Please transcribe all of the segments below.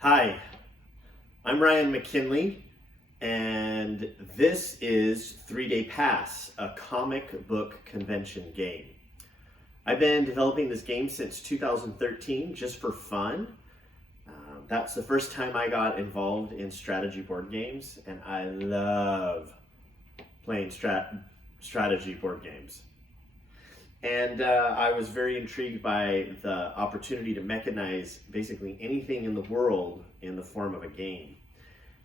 Hi, I'm Ryan McKinley, and this is 3-Day Pass, a comic book convention game. I've been developing this game since 2013 just for fun. That's the first time I got involved in strategy board games, and I love playing strategy board games. And I was very intrigued by the opportunity to mechanize basically anything in the world in the form of a game.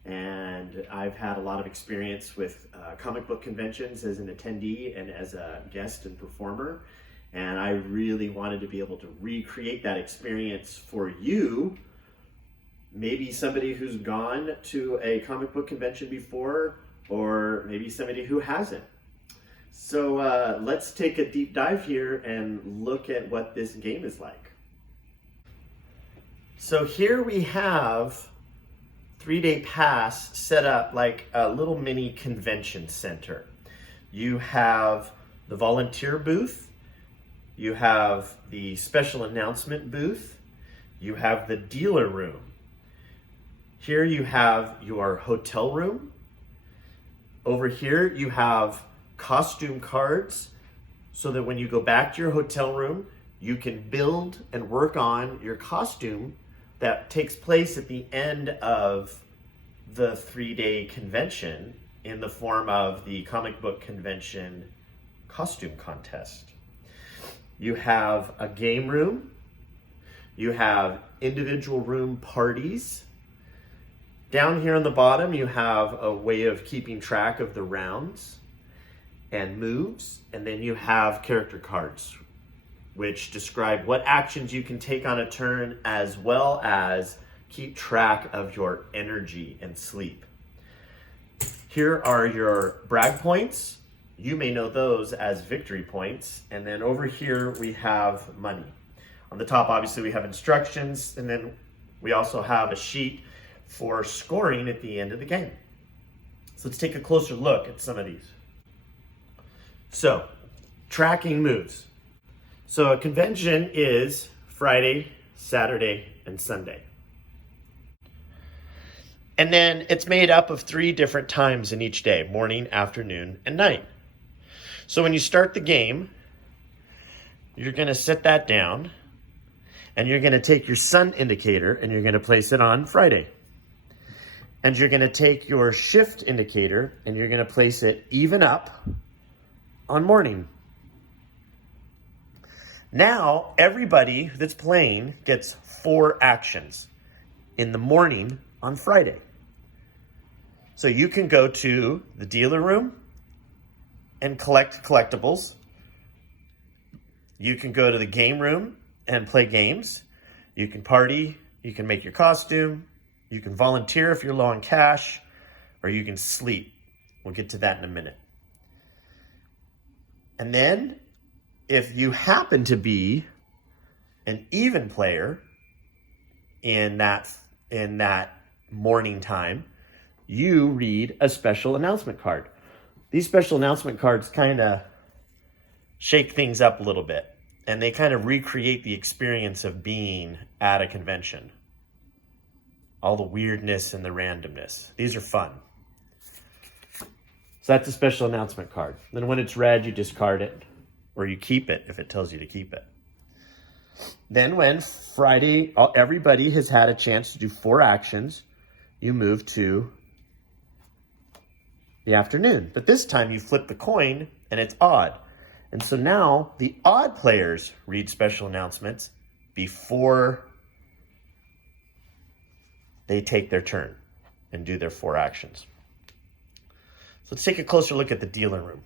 And I've had a lot of experience with comic book conventions as an attendee and as a guest and performer. And I really wanted to be able to recreate that experience for you. Maybe somebody who's gone to a comic book convention before, or maybe somebody who hasn't. So let's take a deep dive here and look at what this game is like. So here we have 3-Day Pass set up like a little mini convention center. You have the volunteer booth, you have the special announcement booth, you have the dealer room. Here you have your hotel room. Over here you have costume cards so that when you go back to your hotel room, you can build and work on your costume that takes place at the end of the 3-day convention in the form of the comic book convention costume contest. You have a game room. You have individual room parties. Down here on the bottom, you have a way of keeping track of the rounds and moves, and then you have character cards, which describe what actions you can take on a turn, as well as keep track of your energy and sleep. Here are your brag points. You may know those as victory points. And then over here, we have money. On the top, obviously, we have instructions, and then we also have a sheet for scoring at the end of the game. So let's take a closer look at some of these. So, tracking moves. So a convention is Friday, Saturday, and Sunday. And then it's made up of 3 different times in each day: morning, afternoon, and night. So when you start the game, you're going to set that down, and you're going to take your sun indicator and you're going to place it on Friday. And you're going to take your shift indicator and you're going to place it even up on morning. Now, everybody that's playing gets 4 actions in the morning on Friday. So you can go to the dealer room and collect collectibles. You can go to the game room and play games. You can party. You can make your costume. You can volunteer if you're low on cash, or you can sleep. We'll get to that in a minute. And then, if you happen to be an even player in that morning time, you read a special announcement card. These special announcement cards kind of shake things up a little bit, and they kind of recreate the experience of being at a convention. All the weirdness and the randomness. These are fun. So that's a special announcement card. Then when it's read, you discard it, or you keep it if it tells you to keep it. Then when Friday, everybody has had a chance to do 4 actions, you move to the afternoon. But this time you flip the coin and it's odd. And so now the odd players read special announcements before they take their turn and do their 4 actions. So let's take a closer look at the dealer room.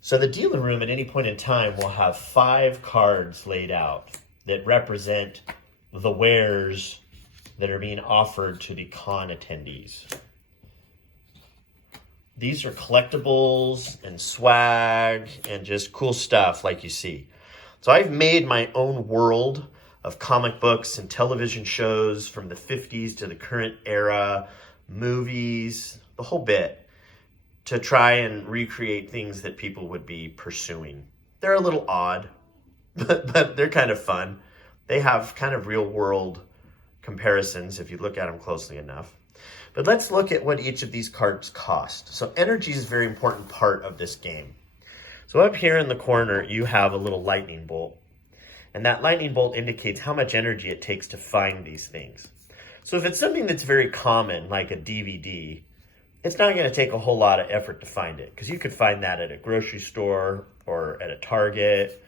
So the dealer room at any point in time will have 5 cards laid out that represent the wares that are being offered to the con attendees. These are collectibles and swag and just cool stuff like you see. So I've made my own world of comic books and television shows from the 50s to the current era, movies, the whole bit, to try and recreate things that people would be pursuing. They're a little odd, but they're kind of fun. They have kind of real world comparisons if you look at them closely enough. But let's look at what each of these cards cost. So energy is a very important part of this game. So up here in the corner, you have a little lightning bolt. And that lightning bolt indicates how much energy it takes to find these things. So if it's something that's very common, like a DVD, it's not going to take a whole lot of effort to find it, because you could find that at a grocery store or at a Target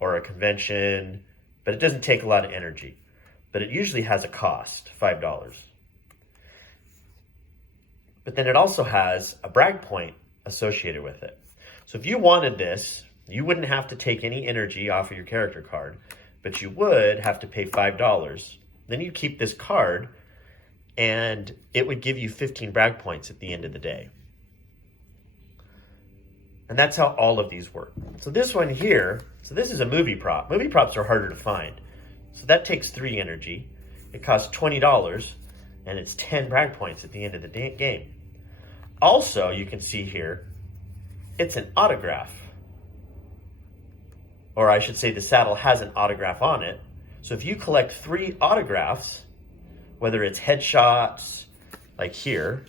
or a convention, but it doesn't take a lot of energy. But it usually has a cost, $5. But then it also has a brag point associated with it. So if you wanted this, you wouldn't have to take any energy off of your character card, but you would have to pay $5. Then you keep this card, and it would give you 15 brag points at the end of the day. And that's how all of these work. So this one here, so this is a movie prop. Movie props are harder to find. So that takes 3 energy. It costs $20, and it's 10 brag points at the end of the game. Also, you can see here, it's an autograph. Or I should say the saddle has an autograph on it. So if you collect 3 autographs, whether it's headshots, like here,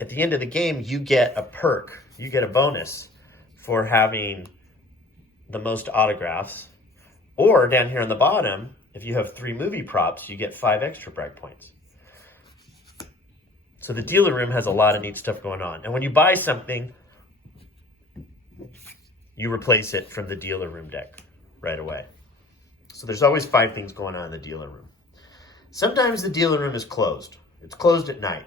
at the end of the game, you get a perk. You get a bonus for having the most autographs. Or down here on the bottom, if you have 3 movie props, you get 5 extra brag points. So the dealer room has a lot of neat stuff going on. And when you buy something, you replace it from the dealer room deck right away. So there's always 5 things going on in the dealer room. Sometimes the dealer room is closed. It's closed at night.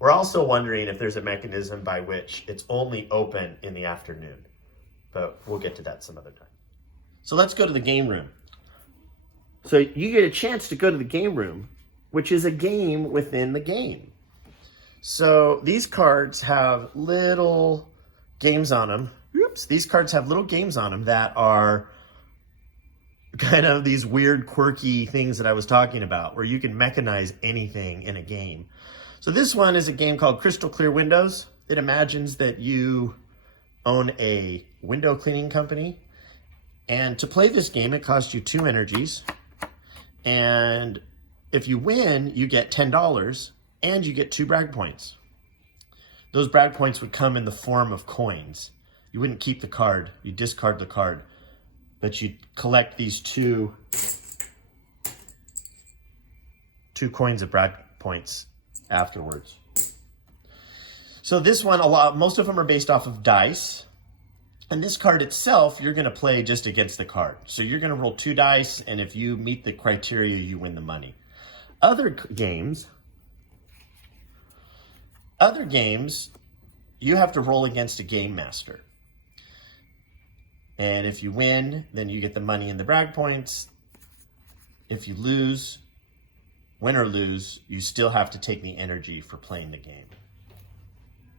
We're also wondering if there's a mechanism by which it's only open in the afternoon, but we'll get to that some other time. So let's go to the game room. So you get a chance to go to the game room, which is a game within the game. So these cards have little games on them. Oops, these cards have little games on them that are kind of these weird, quirky things that I was talking about, where you can mechanize anything in a game. So this one is a game called Crystal Clear Windows. It imagines that you own a window cleaning company. And to play this game, it costs you 2 energies. And if you win, you get $10 and you get 2 brag points. Those brag points would come in the form of coins. You wouldn't keep the card, you discard the card, but you'd collect these two coins of brag points afterwards. So this one, most of them are based off of dice. And this card itself, you're going to play just against the card. So you're going to roll 2 dice, and if you meet the criteria, you win the money. Other games, you have to roll against a game master. And if you win, then you get the money and the brag points. If you lose, win or lose, you still have to take the energy for playing the game.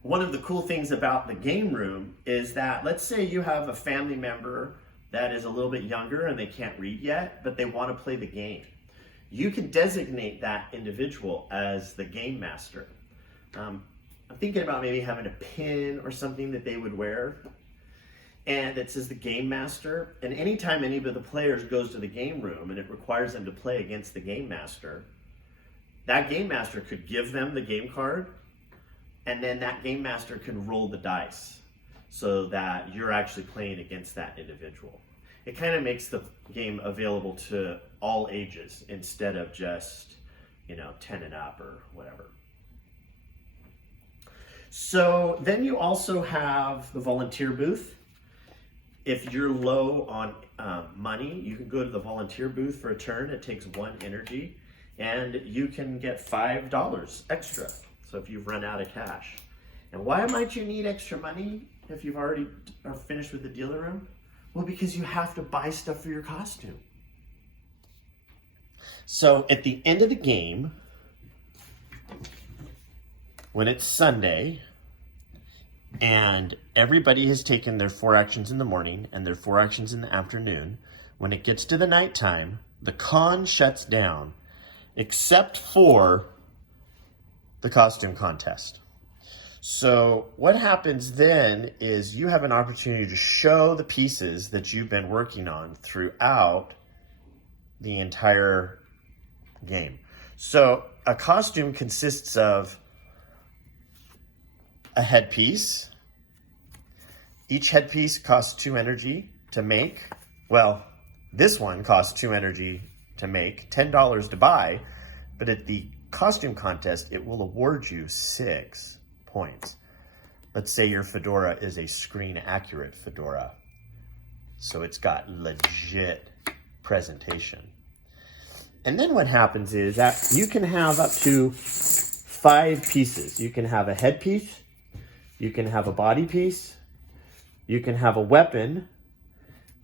One of the cool things about the game room is that, let's say you have a family member that is a little bit younger and they can't read yet, but they want to play the game. You can designate that individual as the game master. I'm thinking about maybe having a pin or something that they would wear, and it says the game master. And anytime any of the players goes to the game room and it requires them to play against the game master, that game master could give them the game card, and then that game master can roll the dice so that you're actually playing against that individual. It kind of makes the game available to all ages instead of just, 10 and up or whatever. So then you also have the volunteer booth. If you're low on money, you can go to the volunteer booth for a turn. It takes 1 energy, and you can get $5 extra. So if you've run out of cash. And why might you need extra money if you've already are finished with the dealer room? Well, because you have to buy stuff for your costume. So at the end of the game, when it's Sunday, and everybody has taken their 4 actions in the morning and their 4 actions in the afternoon, when it gets to the nighttime, the con shuts down, except for the costume contest. So what happens then is you have an opportunity to show the pieces that you've been working on throughout the entire game. So a costume consists of a headpiece. Each headpiece costs 2 energy to make. Well, this one costs 2 energy to make, $10 to buy, but at the costume contest, it will award you 6 points. Let's say your fedora is a screen accurate fedora. So it's got legit presentation. And then what happens is that you can have up to 5 pieces. You can have a headpiece, you can have a body piece, you can have a weapon,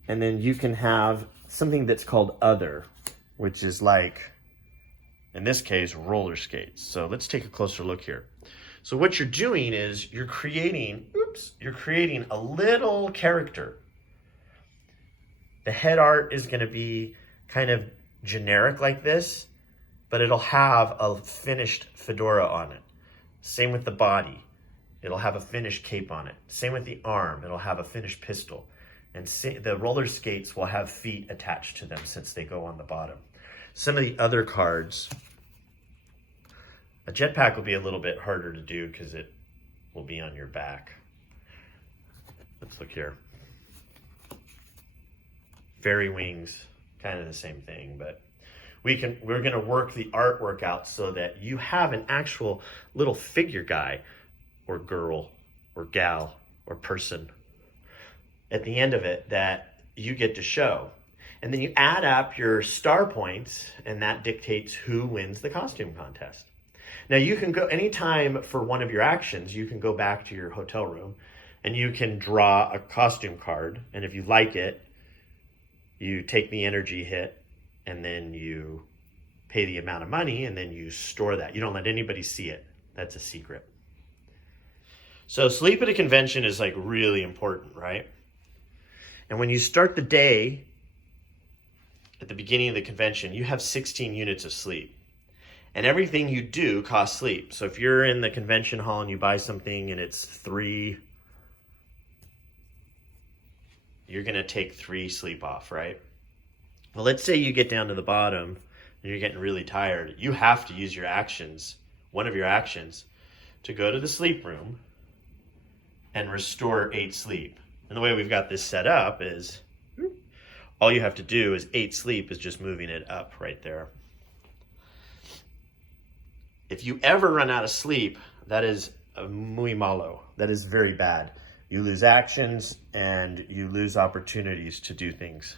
and then you can have something that's called other, which is like, in this case, roller skates. So let's take a closer look here. So what you're doing is you're creating a little character. The head art is going to be kind of generic like this, but it'll have a finished fedora on it. Same with the body. It'll have a finished cape on it. Same with the arm. It'll have a finished pistol. And the roller skates will have feet attached to them since they go on the bottom. Some of the other cards, a jetpack will be a little bit harder to do because it will be on your back. Let's look here. Fairy wings, kind of the same thing, but we're going to work the artwork out so that you have an actual little figure guy or girl or gal or person at the end of it that you get to show. And then you add up your star points, and that dictates who wins the costume contest. Now you can go anytime for one of your actions, you can go back to your hotel room and you can draw a costume card. And if you like it, you take the energy hit and then you pay the amount of money and then you store that. You don't let anybody see it. That's a secret. So sleep at a convention is like really important, right? And when you start the day at the beginning of the convention, you have 16 units of sleep. And everything you do costs sleep. So if you're in the convention hall and you buy something and it's 3, you're going to take 3 sleep off, right? Well, let's say you get down to the bottom and you're getting really tired. You have to use your actions, one of your actions, to go to the sleep room and restore 8 sleep. And the way we've got this set up is all you have to do is 8 sleep is just moving it up right there. If you ever run out of sleep, that is muy malo. That is very bad. You lose actions and you lose opportunities to do things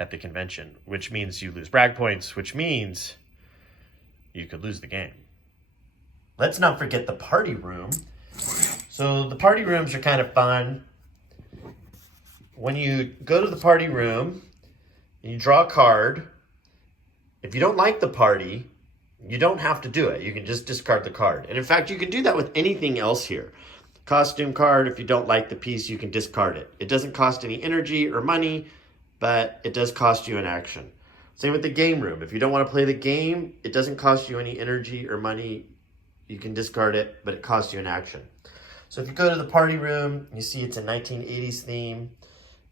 at the convention, which means you lose brag points, which means you could lose the game. Let's not forget the party room. So the party rooms are kind of fun. When you go to the party room and you draw a card, if you don't like the party, you don't have to do it. You can just discard the card. And in fact, you can do that with anything else here. Costume card, if you don't like the piece, you can discard it. It doesn't cost any energy or money, but it does cost you an action. Same with the game room. If you don't want to play the game, it doesn't cost you any energy or money. You can discard it, but it costs you an action. So if you go to the party room, you see it's a 1980s theme.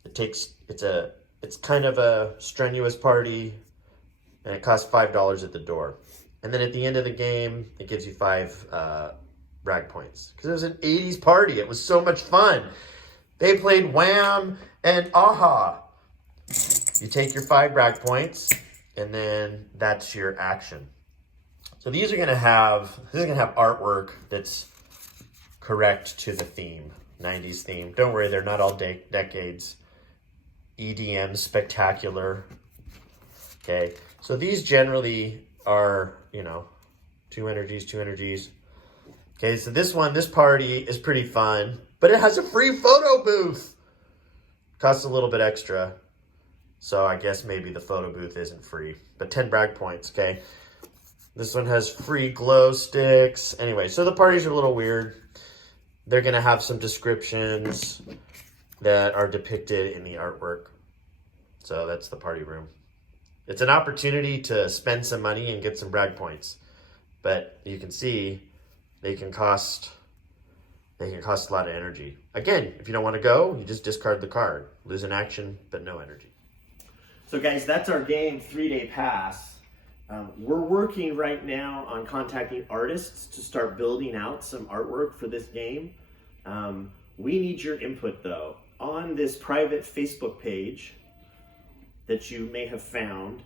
It's kind of a strenuous party, and it costs $5 at the door. And then at the end of the game, it gives you 5 brag points. Because it was an 80s party. It was so much fun. They played Wham and Aha. You take your 5 brag points, and then that's your action. So these are going to have artwork that's correct to the theme, 90s theme. Don't worry, they're not all decades. EDM spectacular. Okay, so these generally are, 2 energies. Okay, so this party is pretty fun, but it has a free photo booth. Costs a little bit extra. So I guess maybe the photo booth isn't free, but 10 brag points, okay? This one has free glow sticks. Anyway, so the parties are a little weird. They're gonna have some descriptions that are depicted in the artwork. So that's the party room. It's an opportunity to spend some money and get some brag points. But you can see they can cost a lot of energy. Again, if you don't want to go, you just discard the card. Lose an action, but no energy. So guys, that's our game 3-day pass. We're working right now on contacting artists to start building out some artwork for this game. We need your input though. On this private Facebook page that you may have found,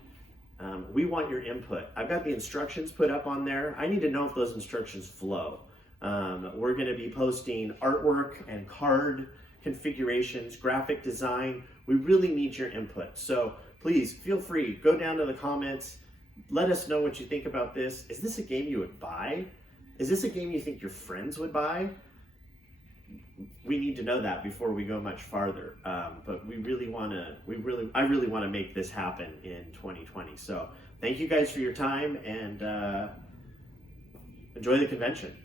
we want your input. I've got the instructions put up on there. I need to know if those instructions flow. We're going to be posting artwork and card configurations, graphic design. We really need your input. So please feel free, go down to the comments. Let us know what you think about this. Is this a game you would buy? Is this a game you think your friends would buy? We need to know that before we go much farther. But I really want to make this happen in 2020. So thank you guys for your time, and enjoy the convention.